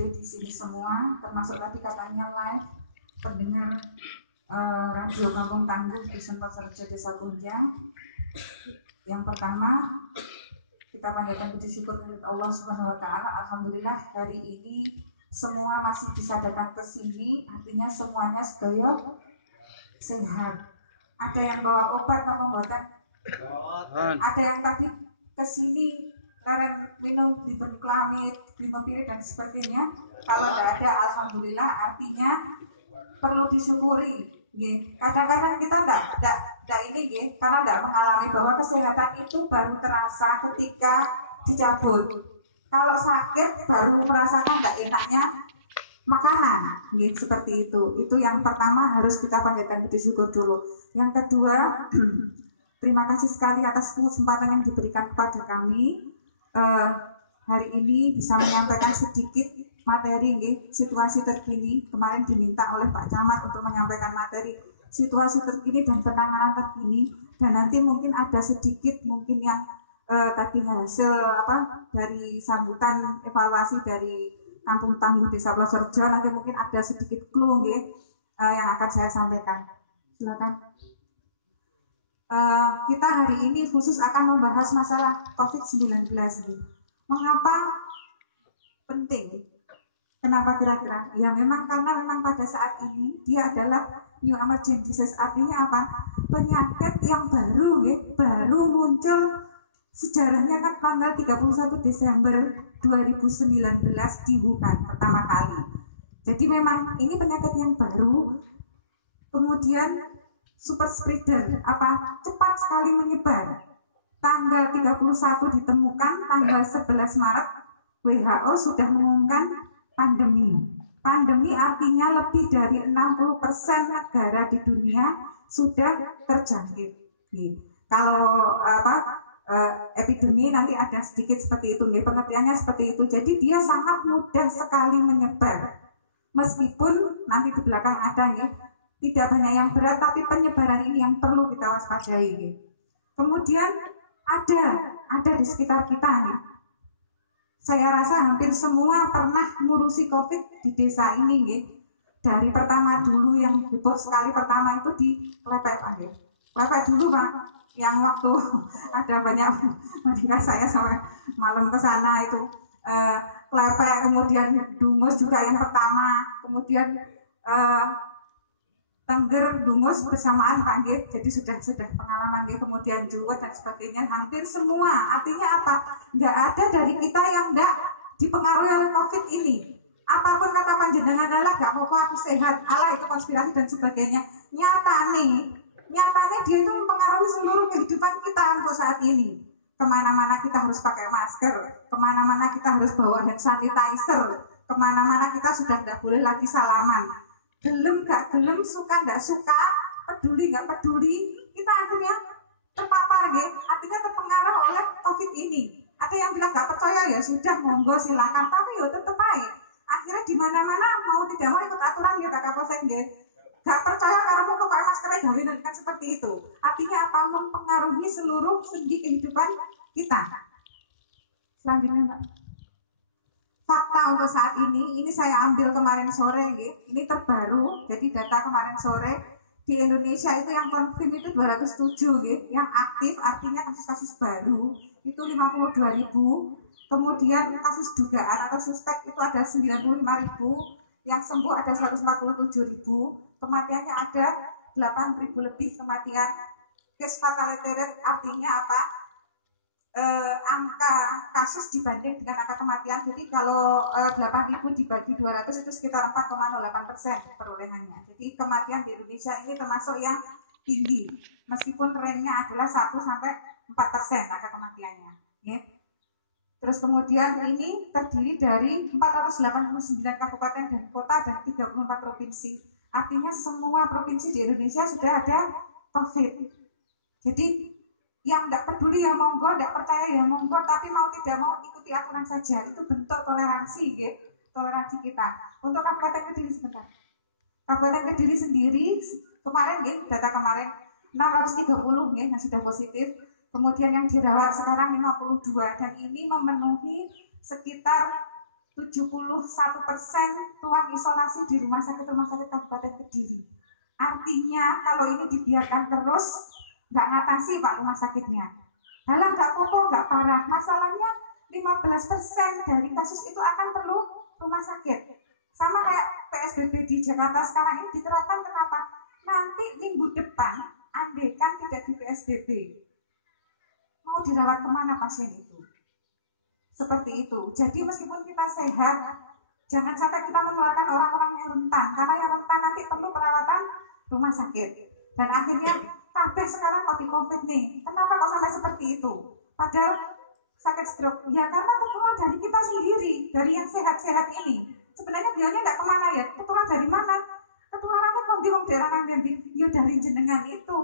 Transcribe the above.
hadir di sini semua, termasuk tadi katanya live pendengar Radio Kampung Tangguh Dusun Pasarjo Desa Kunjang. Yang pertama, kita panjatkan puji syukur kepada Allah Subhanahu wa taala. Alhamdulillah hari ini semua masih bisa datang ke sini, artinya semuanya sedaya sehat. Ada yang bawa obat atau pembuatan? Ada yang tadi ke sini karena minum diberi klamit, diberi dan sebagainya. Kalau tidak ada, alhamdulillah, artinya perlu disyukuri. Kadang-kadang kita tidak ini, karena tidak mengalami bahwa kesehatan itu baru terasa ketika dicabut. Kalau sakit baru merasakan tidak enaknya makanan, seperti itu. Itu yang pertama, harus kita panjatkan puji syukur dulu. Yang kedua, terima kasih sekali atas kesempatan yang diberikan kepada kami. Hari ini bisa menyampaikan sedikit materi situasi terkini. Kemarin diminta oleh Pak Camat untuk menyampaikan materi situasi terkini dan penanganan terkini, dan nanti mungkin ada sedikit mungkin yang tadi hasil dari sambutan evaluasi dari Kampung Tangguh Desa Plosorjo, nanti mungkin ada sedikit clue yang akan saya sampaikan. Silakan. Kita hari ini khusus akan membahas masalah COVID-19. Mengapa penting? Kenapa kira-kira? Ya memang karena pada saat ini dia adalah new emerging disease. Artinya apa? Penyakit yang baru muncul. Sejarahnya kan tanggal 31 Desember 2019 di Wuhan pertama kali. Jadi memang ini penyakit yang baru. Kemudian super spreader, cepat sekali menyebar. Tanggal 31 ditemukan, tanggal 11 Maret WHO sudah mengumumkan pandemi. Pandemi artinya lebih dari 60% negara di dunia sudah terjangkit. Kalau epidemi nanti ada sedikit seperti itu, pengertiannya seperti itu. Jadi dia sangat mudah sekali menyebar. Meskipun nanti di belakang ada tidak banyak yang berat, tapi penyebaran ini yang perlu kita waspadai. Kemudian ada di sekitar kita Saya rasa hampir semua pernah ngurusi COVID di desa ini Dari pertama dulu yang heboh sekali pertama itu di Klepek Klepek dulu Pak, yang waktu ada banyak ketika saya sampai malam ke sana itu Klepek, kemudian Dungus juga yang pertama, kemudian Tengger, Dungus bersamaan Pak jadi sudah pengalaman kemudian Juwet dan sebagainya, hampir semua. Artinya apa? Nggak ada dari kita yang nggak dipengaruhi oleh COVID ini. Apapun kata panjenengan adalah nggak apa-apa, aku sehat, Allah itu konspirasi dan sebagainya. Nyatanya dia itu mempengaruhi seluruh kehidupan kita untuk saat ini. Kemana-mana kita harus pakai masker, kemana-mana kita harus bawa hand sanitizer, kemana-mana kita sudah tidak boleh lagi salaman. Gelem gak gelem, suka gak suka, peduli gak peduli, kita akhirnya terpapar artinya terpengaruh oleh COVID ini. Ada yang bilang gak percaya, ya sudah monggo silakan, tapi ya tetep aja. Akhirnya di mana-mana mau tidak mau ikut aturan Kak Kapolsek gak percaya karena mau pakai masker gawin kan seperti itu. Artinya apa? Mempengaruhi seluruh sendi kehidupan kita. Selanjutnya Mbak. Fakta untuk saat ini saya ambil kemarin sore, ini terbaru, jadi data kemarin sore di Indonesia itu yang konfirm itu 207, yang aktif artinya kasus-kasus baru itu 52.000, kemudian kasus dugaan atau suspek itu ada 95.000, yang sembuh ada 147.000, kematiannya ada 8.000 lebih kematian. Case fatality rate artinya apa? Angka kasus dibanding dengan angka kematian. Jadi kalau 8.000 dibagi 200 itu sekitar 4,08% perolehannya. Jadi kematian di Indonesia ini termasuk yang tinggi, meskipun trennya adalah 1-4% angka kematiannya. Terus kemudian ini terdiri dari 489 kabupaten dan kota dan 34 provinsi. Artinya semua provinsi di Indonesia sudah ada COVID. Jadi yang tidak peduli ya monggo, tidak percaya ya monggo, tapi mau tidak mau ikuti aturan saja. Itu bentuk toleransi, toleransi kita. Untuk Kabupaten Kediri sebentar. Kabupaten Kediri sendiri kemarin, data kemarin 630 yang sudah positif. Kemudian yang dirawat sekarang 52 dan ini memenuhi sekitar 71% ruang isolasi di rumah sakit Kabupaten Kediri. Artinya kalau ini dibiarkan terus, nggak ngatasi Pak rumah sakitnya. Halah nggak apa-apa, nggak parah. Masalahnya 15% dari kasus itu akan perlu rumah sakit. Sama kayak PSBB di Jakarta sekarang ini diterapkan, kenapa? Nanti minggu depan, andaikan tidak di PSBB, mau dirawat kemana pasien itu? Seperti itu. Jadi meskipun kita sehat, jangan sampai kita menularkan orang-orang yang rentan, karena yang rentan nanti perlu perawatan rumah sakit. Dan akhirnya kabeh sekarang kok di COVID nih. Kenapa kok sampai seperti itu? Padahal sakit stroke, ya karena tertular dari kita sendiri, dari yang sehat-sehat ini. Sebenarnya beliaunya nggak kemana ya, tertular dari mana? Ketularannya kok di daerah nanti, ya dari jenengan itu.